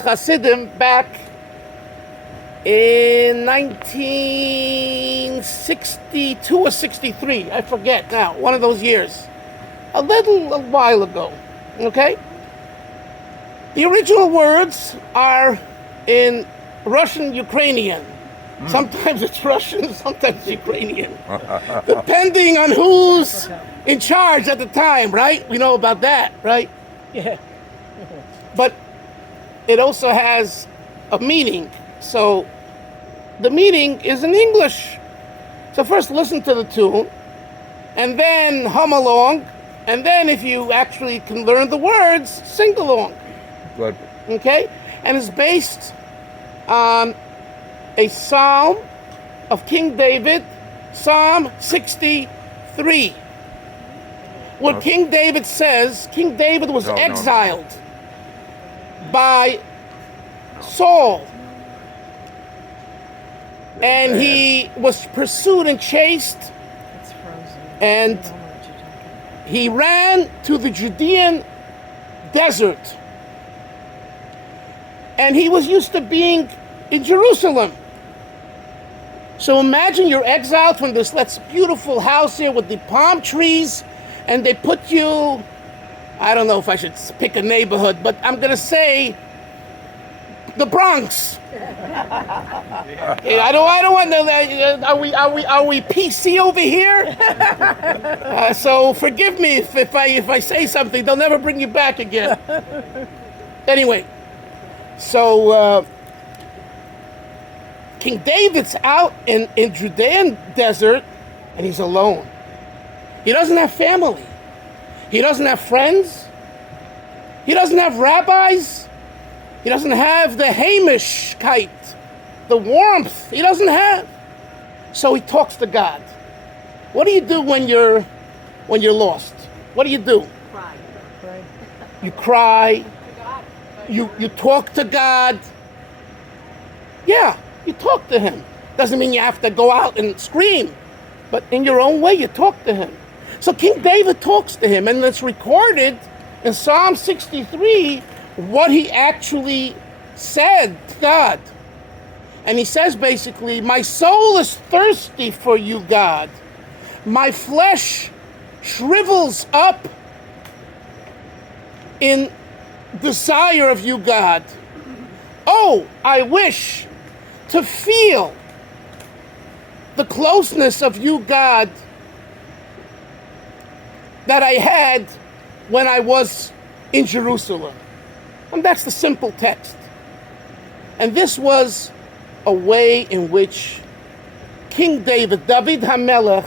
these Hasidim back in 1962 or 63. I forget now. One of those years. A while ago. Okay? The original words are in Russian, Ukrainian. Sometimes it's Russian, sometimes it's Ukrainian. Depending on who's in charge at the time, right? We know about that, right? Yeah. But it also has a meaning. So the meaning is in English. So first listen to the tune, and then hum along, and then if you actually can learn the words, sing along. Good. Okay? And it's based on a psalm of King David, Psalm 63. What King David says, King David was exiled by Saul. And he was pursued and chased. And he ran to the Judean desert. And he was used to being in Jerusalem. So imagine you're exiled from this beautiful house here with the palm trees, and they put you, I don't know if I should pick a neighborhood, but I'm gonna say the Bronx. I don't want to. Are we PC over here? So forgive me if I say something. They'll never bring you back again. Anyway, so King David's out in Judean desert, and he's alone. He doesn't have family. He doesn't have friends. He doesn't have rabbis. He doesn't have the Hamishkeit, the warmth. He doesn't have. So he talks to God. What do you do when you're lost? What do? Cry. You cry. You talk to God. Yeah, you talk to him. Doesn't mean you have to go out and scream, but in your own way you talk to him. So King David talks to him, and it's recorded in Psalm 63 what he actually said to God. And he says basically, my soul is thirsty for you, God. My flesh shrivels up in desire of you, God. Oh, I wish to feel the closeness of you, God, that I had when I was in Jerusalem. And that's the simple text. And this was a way in which King David HaMelech,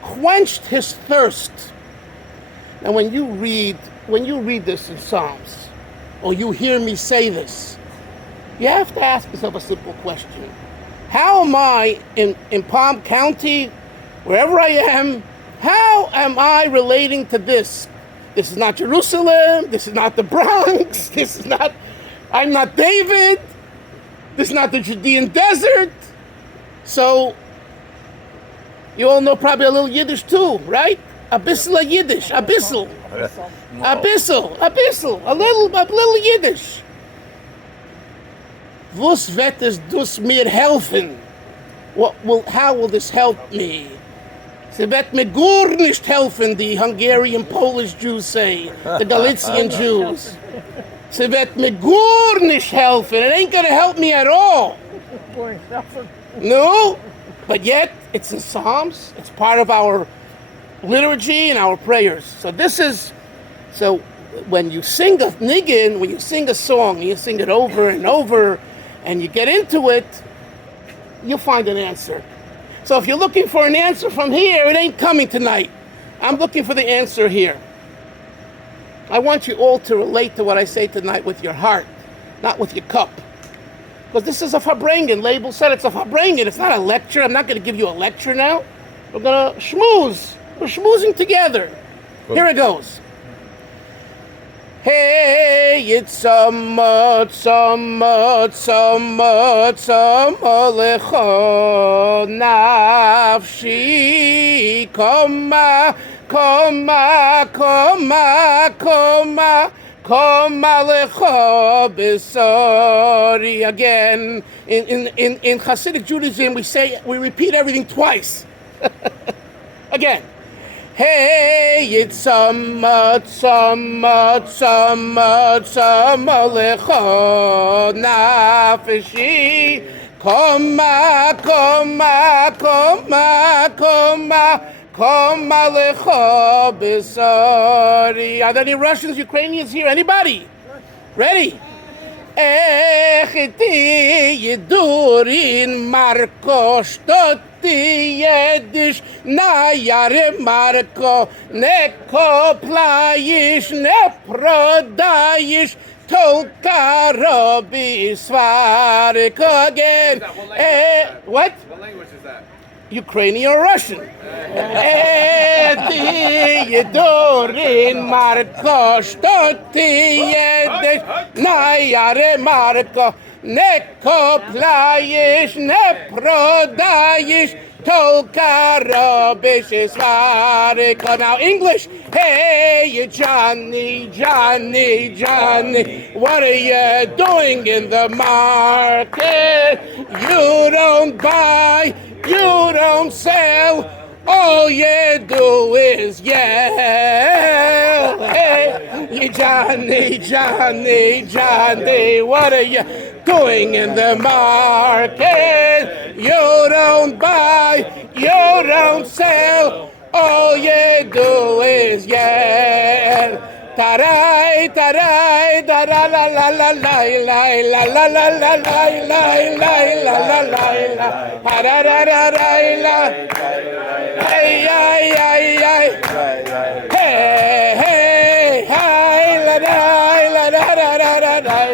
quenched his thirst. Now when you read this in Psalms, or you hear me say this, you have to ask yourself a simple question. How am I in Palm County, wherever I am, how am I relating to this? This is not Jerusalem. This is not the Bronx. I'm not David. This is not the Judean desert. So, you all know probably a little Yiddish too, right? Abyssal Yiddish, abyssal. Abyssal, a little Yiddish. Was wird es dus mir helfen? How will this help me? Sie wird mir gar nicht helfen, the Hungarian Polish Jews say, the Galician Jews. Sie wird mir gar nicht helfen. It ain't gonna help me at all. No, but yet it's in Psalms. It's part of our liturgy and our prayers. So when you sing a niggin, when you sing a song, you sing it over and over, and you get into it, you'll find an answer. So if you're looking for an answer from here, it ain't coming tonight. I'm looking for the answer here. I want you all to relate to what I say tonight with your heart, not with your cup. Because this is a Farbrengen. Label said it's a Farbrengen. It's not a lecture. I'm not going to give you a lecture now. We're going to schmooze. We're schmoozing together. Good. Here it goes. Hey, it's a lecha nafshi, koma, Kom alecha besari. Again, in Hasidic Judaism, we repeat everything twice. Again. Hey, it's some alecha nafeshi. Koma alecha besari. Are there any Russians, Ukrainians here? Anybody? Ready? Echiti yidurin Marko shtoti yedish na yare Marko neko playish ne prodayish tolka robi svariko again. What? What language is that? Ukrainian or Russian. Eti yedorin Marko shtoti yedish na yare Marko neko playish ne prodayish tolka robish svariko. Now English. Hey, Johnny, what are you doing in the market? You don't buy, you don't sell, all you do is yell. Hey, Johnny, what are you doing in the market? You don't buy, you don't sell, all you do is yell. Tarai, tarai, tara la la la la la la la la la la la la la la la. Tarararara. Hey, ay, ay, ay. Hey, hey, hi, la la la la la la la la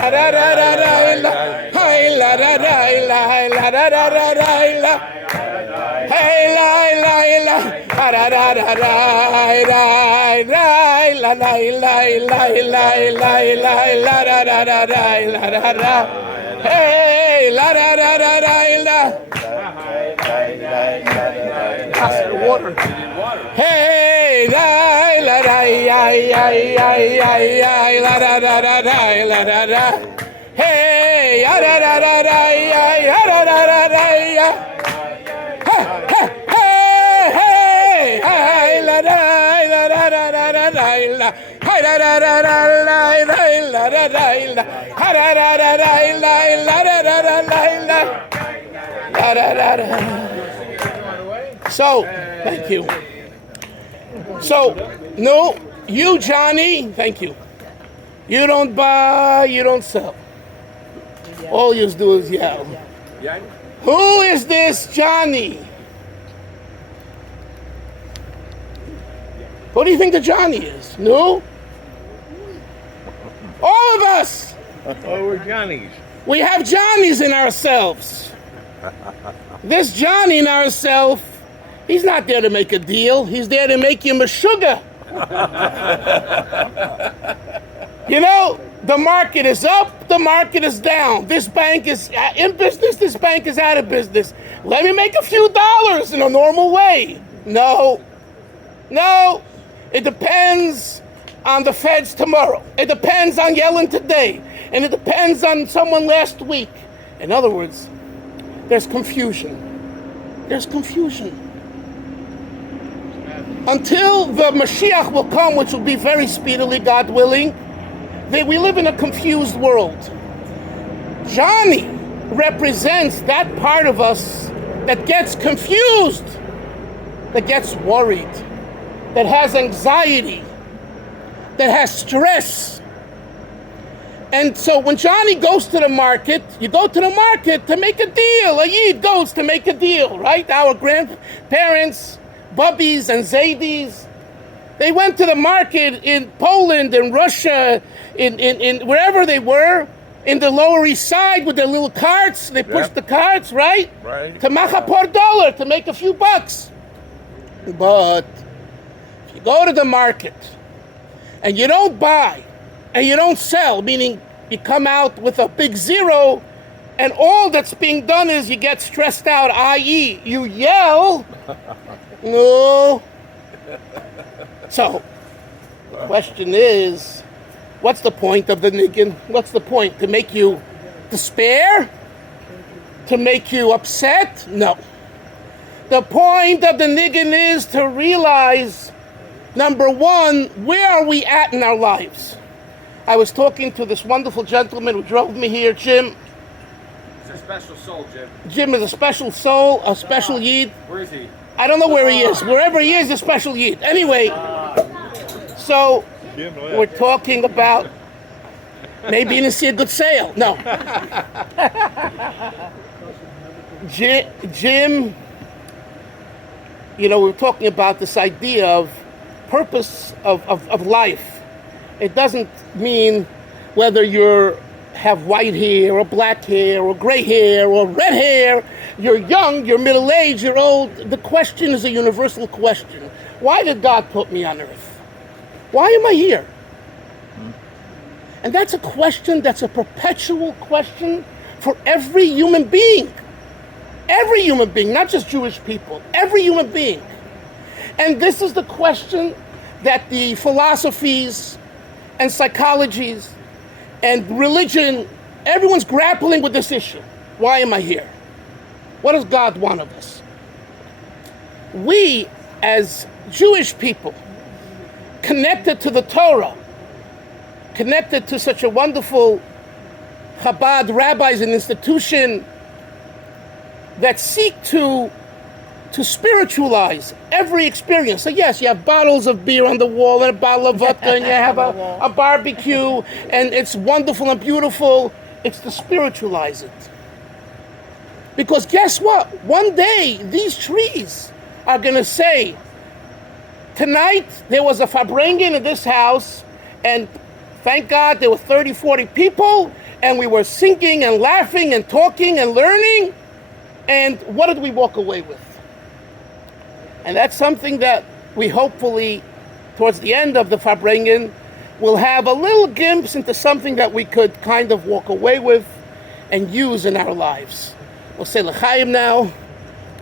la la la la. Hi, la la la la la la la la la. Hey, la la la, ra ra ra ra ra ra ra, la la la la la la la la ra ra ra ra la ra ra. Hey, la ra ra ra ra la. Water. Hey, la la la ya ya ya ya ya la ra ra ra ra la ra ra. Hey, ya ra ra ra ra ya ya ra ra ra ra ya. So, thank you. So, no, you, Johnny, thank you. You don't buy, you don't sell. All you do is yell. Who is this Johnny? Who do you think the Johnny is? No? All of us. Oh, we're Johnnies. We have Johnnies in ourselves. This Johnny in ourselves, he's not there to make a deal. He's there to make you sugar. You know, the market is up, the market is down. This bank is in business, this bank is out of business. Let me make a few dollars in a normal way. No. It depends on the feds tomorrow. It depends on Yellen today. And it depends on someone last week. In other words, there's confusion. There's confusion. Until the Mashiach will come, which will be very speedily, God willing, we live in a confused world. Johnny represents that part of us that gets confused, that gets worried, that has anxiety, that has stress. And so when Johnny goes to the market, you go to the market to make a deal. A Yid goes to make a deal, right? Our grandparents, Bubbies and Zaydis, they went to the market in Poland and Russia, in wherever they were, in the Lower East Side with their little carts. They pushed the carts, right? Right. To machapor dollar, to make a few bucks. But if you go to the market and you don't buy and you don't sell, meaning you come out with a big zero, and all that's being done is you get stressed out, i.e. you yell, no. So, the question is, What's the point of the niggin? What's the point? To make you despair? To make you upset? No. The point of the niggin is to realize, number one, where are we at in our lives? I was talking to this wonderful gentleman who drove me here, Jim. He's a special soul, Jim. Jim is a special soul, a special yid. Where is he? I don't know where he is. Wherever he is, a special yid. Anyway, so we're talking about maybe you didn't see a good sale. No. Jim, you know, we're talking about this idea of purpose of life. It doesn't mean whether you have white hair or black hair or gray hair or red hair, you're young, you're middle-aged, you're old. The question is a universal question. Why did God put me on earth? Why am I here? And that's a question, that's a perpetual question for every human being. Every human being, not just Jewish people, every human being. And this is the question that the philosophies and psychologies and religion, everyone's grappling with this issue. Why am I here? What does God want of us? We, as Jewish people, connected to the Torah, connected to such a wonderful Chabad rabbis and institution that seek to spiritualize every experience. So yes, you have bottles of beer on the wall and a bottle of vodka and you have a barbecue and it's wonderful and beautiful. It's to spiritualize it. Because guess what? One day, these trees are going to say, tonight there was a Farbrengen in this house and thank God there were 30, 40 people and we were singing and laughing and talking and learning. And what did we walk away with? And that's something that we hopefully, towards the end of the Farbrengen, will have a little glimpse into something that we could kind of walk away with and use in our lives. We'll say L'chaim now.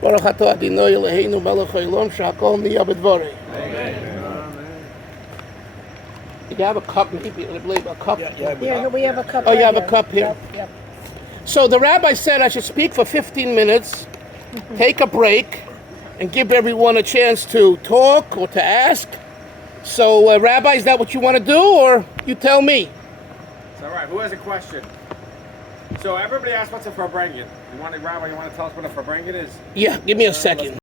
Baruch atah Adonai Eloheinu melech haolam shehakol niyeh b'dvorei. You have a cup, maybe, I believe, a cup. Yeah, we have a cup. Oh, you right have a here. cup here? Yep. So the rabbi said I should speak for 15 minutes, take a break, and give everyone a chance to talk or to ask. So, Rabbi, is that what you want to do, or you tell me? It's all right. Who has a question? So everybody asks what's a Farbrengen. Rabbi, you want to tell us what a Farbrengen is? Yeah, give me a second.